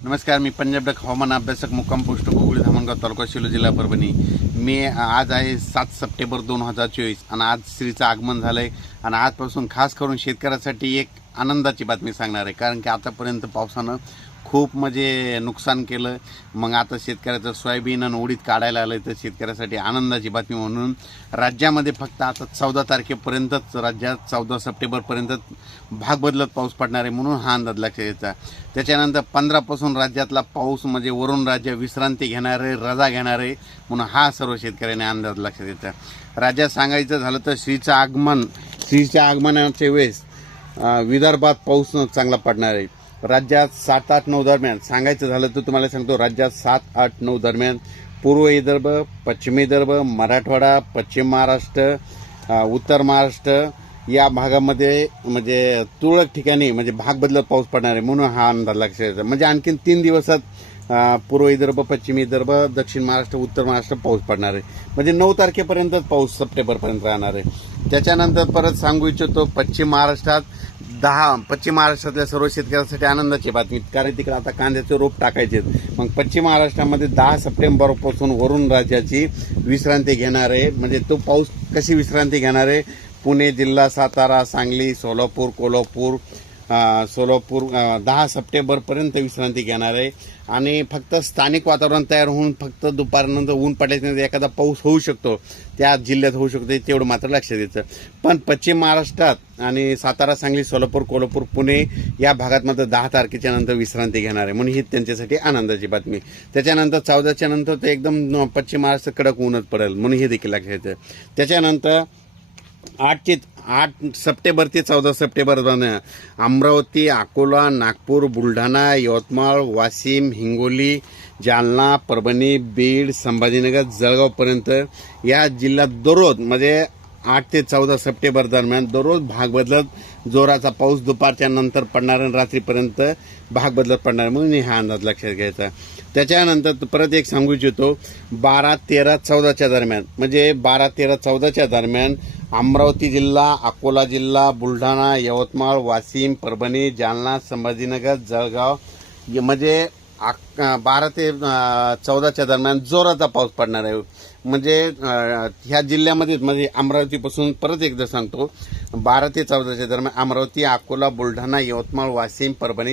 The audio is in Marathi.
नमस्कार, मी पंजाब डक हवामान अभ्यासक मुक्काम पोस्ट गोकुळ धामणगाव तालुका शिलो जिल्हा परभणी। मी आज आहे 7 सप्टेंबर 2024 आणि आज श्रीचं आगमन झालंय आणि आजपासून खास करून शेतकऱ्यासाठी एक आनंदाची बातमी सांगणार आहे। कारण की आतापर्यंत पावसानं खूप म्हणजे नुकसान केलं। मग आता शेतकऱ्याचं सोयाबीन आणि उडीद काढायला आलं तर शेतकऱ्यासाठी आनंदाची बातमी म्हणून राज्यामध्ये फक्त आता 14 तारखेपर्यंतच राज्यात 14 सप्टेंबरपर्यंत भाग बदलत पाऊस पडणार आहे म्हणून हा अंदाज लक्षात घ्यायचा। त्याच्यानंतर 15 पासून राज्यातला पाऊस म्हणजे वरून राज्य विश्रांती घेणार आहे, रजा घेणार आहे म्हणून हा सर्व शेतकऱ्यांनी अंदाज लक्षात घ्यायचा। राज्यात सांगायचं झालं तर श्रीच्या आगमनाच्या वेळेस विदर्भात पाऊस चांगला पडणार आहे। राज्यात 7, 8, 9 दरम्यान सांगायचं झालं तर तुम्हाला सांगतो, राज्यात 7, 8, 9 दरम्यान पूर्व विदर्भ, पश्चिम विदर्भ, मराठवाडा, पश्चिम महाराष्ट्र, उत्तर महाराष्ट्र या भागामध्ये म्हणजे तुरळक ठिकाणी म्हणजे भाग बदलत पाऊस पडणार आहे म्हणून हा अंदाज लक्षात घ्यायचा। म्हणजे आणखीन 3 दिवसात पूर्व विदर्भ, पश्चिम विदर्भ, दक्षिण महाराष्ट्र, उत्तर महाराष्ट्र पाऊस पडणार आहे। म्हणजे 9 तारखेपर्यंतच पाऊस सप्टेंबरपर्यंत राहणार आहे। त्याच्यानंतर परत सांगू इच्छितो, पश्चिम महाराष्ट्रातल्या सर्व शेतकऱ्यांसाठी आनंदाची बातमी, कारण तिकडे आता कांद्याचे रोप टाकायचे। मग पश्चिम महाराष्ट्रामध्ये 10 सप्टेंबरपासून वरून राज्याची विश्रांती घेणार आहे। म्हणजे तो पाऊस कशी विश्रांती घेणार आहे, पुणे जिल्हा, सातारा, सांगली, सोलापूर, कोल्हापूर, 10 सप्टेंबरपर्यंत विश्रांती घेणार आहे। आणि फक्त स्थानिक वातावरण तयार होऊन फक्त दुपारनंतर ऊन पडल्यानंतर एखादा पाऊस होऊ शकतो, त्या जिल्ह्यात होऊ शकतो, तेवढं मात्र लक्षात द्यायचं। पण पश्चिम महाराष्ट्रात आणि सातारा, सांगली, सोलापूर, कोल्हापूर, पुणे या भागात मात्र 10 तारखेच्या नंतर विश्रांती घेणार आहे म्हणून ही त्यांच्यासाठी आनंदाची बातमी। त्याच्यानंतर 14च्या नंतर तर एकदम पश्चिम महाराष्ट्र कडक ऊनच पडेल म्हणून हे देखील लक्षात द्यायचं। त्याच्यानंतर 8 सप्टेंबर ते 14 सप्टेंबर अमरावती, अकोला, नागपूर, बुलढाणा, यवतमाळ, वाशिम, हिंगोली, जालना, परभणी, बीड, संभाजीनगर, जळगावपर्यंत या जिल्ह्यात दररोज म्हणजे 8 ते 14 सप्टेंबर दरम्यान दररोज भाग बदलत जोराचा पाऊस दुपारच्या नंतर पडणार आणि रात्रीपर्यंत भाग बदलत पडणार म्हणून हा अंदाज लक्षात घ्यायचा। त्याच्यानंतर परत एक सांगू इच्छितो, 12, 13, 14च्या दरम्यान म्हणजे 12, 13, 14च्या दरम्यान अमरावती जिल्हा, अकोला जिल्हा, बुलढाणा, यवतमाळ, वाशिम, परभणी, जालना, संभाजीनगर, जळगाव म्हणजे 12 ते 14च्या दरम्यान जोराचा पाऊस पडणार आहे। म्हणजे ह्या जिल्ह्यामध्ये म्हणजे अमरावतीपासून परत एकदा सांगतो, 12 ते 14च्या दरम्यान अमरावती, अकोला, बुलढाणा, यवतमाळ, वाशिम, परभणी,